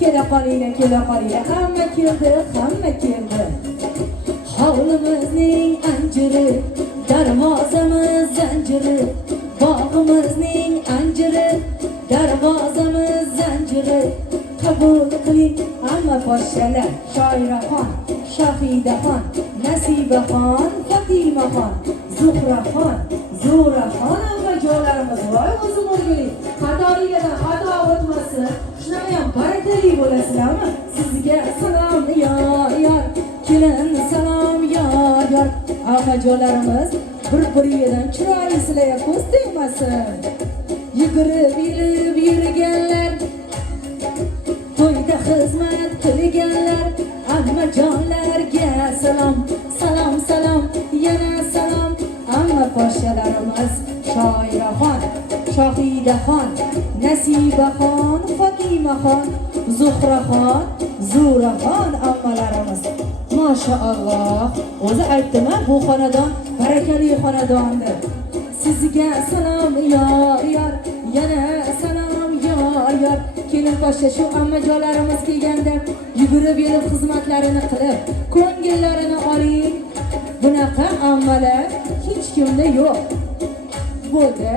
Kela qolinglar, hamma keldi. Hovlimizning anjiri, darvozamiz zanjiri, bog'imizning anjiri, darvozamiz zanjiri. Qabul qiling hamma podshalar, Shoiraxon, Shahidaxon, Nasibaxon, Fatimaxon, Zuhraxon, Zo'raxon hamma joylarimiz. Voy o'zim o'rgiling, xatoliklardan xato o'tmasin. Shunaqa ham barakali bo'lasizlarmi? Sizga salom yor, kelin salom yor. Hamma joylarimiz bir-biridan chiroyli sizlarga ko'z tegmasin. Yugurib yurganlar, to'yda xizmat qilganlar, hamma jonlarga salom, yana salom. Hamma podshalarimiz Shoiraxon, Shahidaxon, Nasibaxon, Fatimaxon, Zuhraxon, Zo'raxon hammalarimiz. Mashaalloh. O'zi aytdim-a, bu xonadon barakali xonadondir. Sizga salom yor, yana salom yor. Kelin poshsha shu ammajonlarimiz kelganda yugurib kelib xizmatlarini qilib, ko'ngillarini oling. Bunaqa ammalar hech kimda yo'q. Bo'ldi.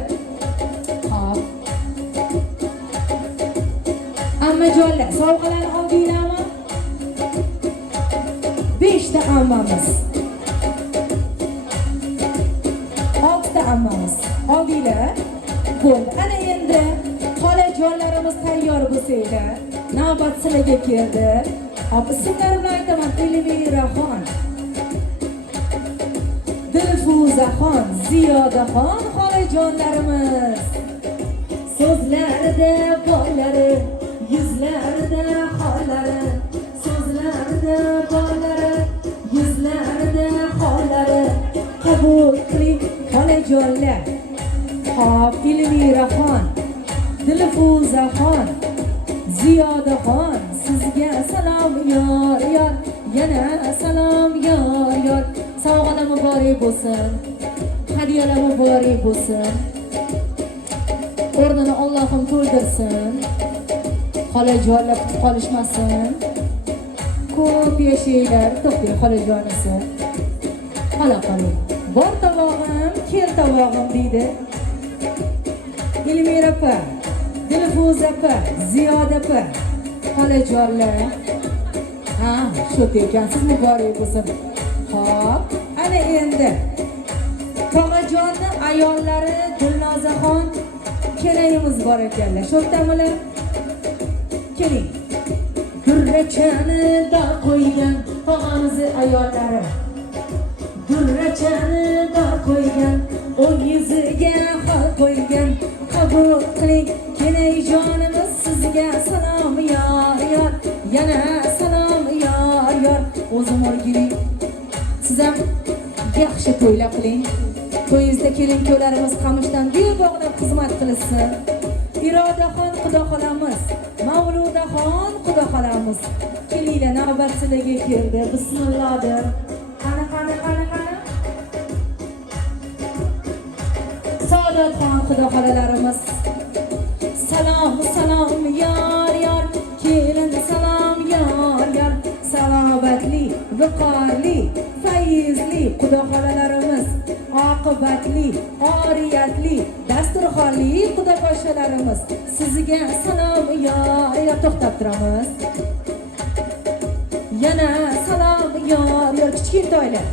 Xo'p. Ammajonlar, sovg'alarni oldinglarmi? 5 ta ammamiz. 6 ta ammamiz. Oldinglar. Bo'ldi. Ana endi xolajonlarimiz tayyor bo'lsanglar, navbat sizlarga keldi. Hop, ismlar bilan aytaman. Elmiraxon, Dilfuzaxon, Ziyodaxon xolajonlarimiz. So'zlarida boylari, yuzlarida xollari. So'zlarida boylari, yuzlarida xollari. Qabul qiling xolajonlar. Hop, Elmiraxon, Dilfuzaxon, Ziyodaxon, sizga salom yor, yana salom yor. Sovg'alar muborak bo'lsin, hadiyalar muborak bo'lsin. O'rnini Allohim to'ldirsin, xolajonlar kutib qolishmasin. Ko'p yashanglar, to'xtang xolajonisi. Xola qoling. Bor tovog'im, kel tovog'im deydi. Elmira opa, Dilfuza opa, Ziyoda opa, xolajonlar. Ha, shu ekansiz, muborak bo'lsin. Hop, ana endi tog'ajonni ayollari Dilnozaxon kelayimiz bor ekanlar. Shu yerdamirlar? Keling. Durrachani da qo'ygan tog'amizni ayollari. Durrachani da qo'ygan, o'ng yuziga xal qo'ygan. Qabul qiling kelayjonimiz, sizga salom yor, yana salom yor. O'zim o'rgiling. Siz ham yaxshi to'ylar qiling. To'yingizda kelin-kuyovlarimiz qamishdan bebog'lab xizmat qilsin. Irodaxon xudo xolamiz, Mavludaxon xudo xolamiz. Kelinglar, navbat sizlarga keldi. Bismillohdir. Qani. Saodatxon xudo xolalarimiz. Salom yor, kelin salom yor. Salobatli, viqorli, fayizli xudo xolalarimiz. Oqibatli, oriyatli, dasturxonli xudo podshalarimiz. Sizga salom yor. To'xtab turamiz. Yana salom yor. Kichkintoylar.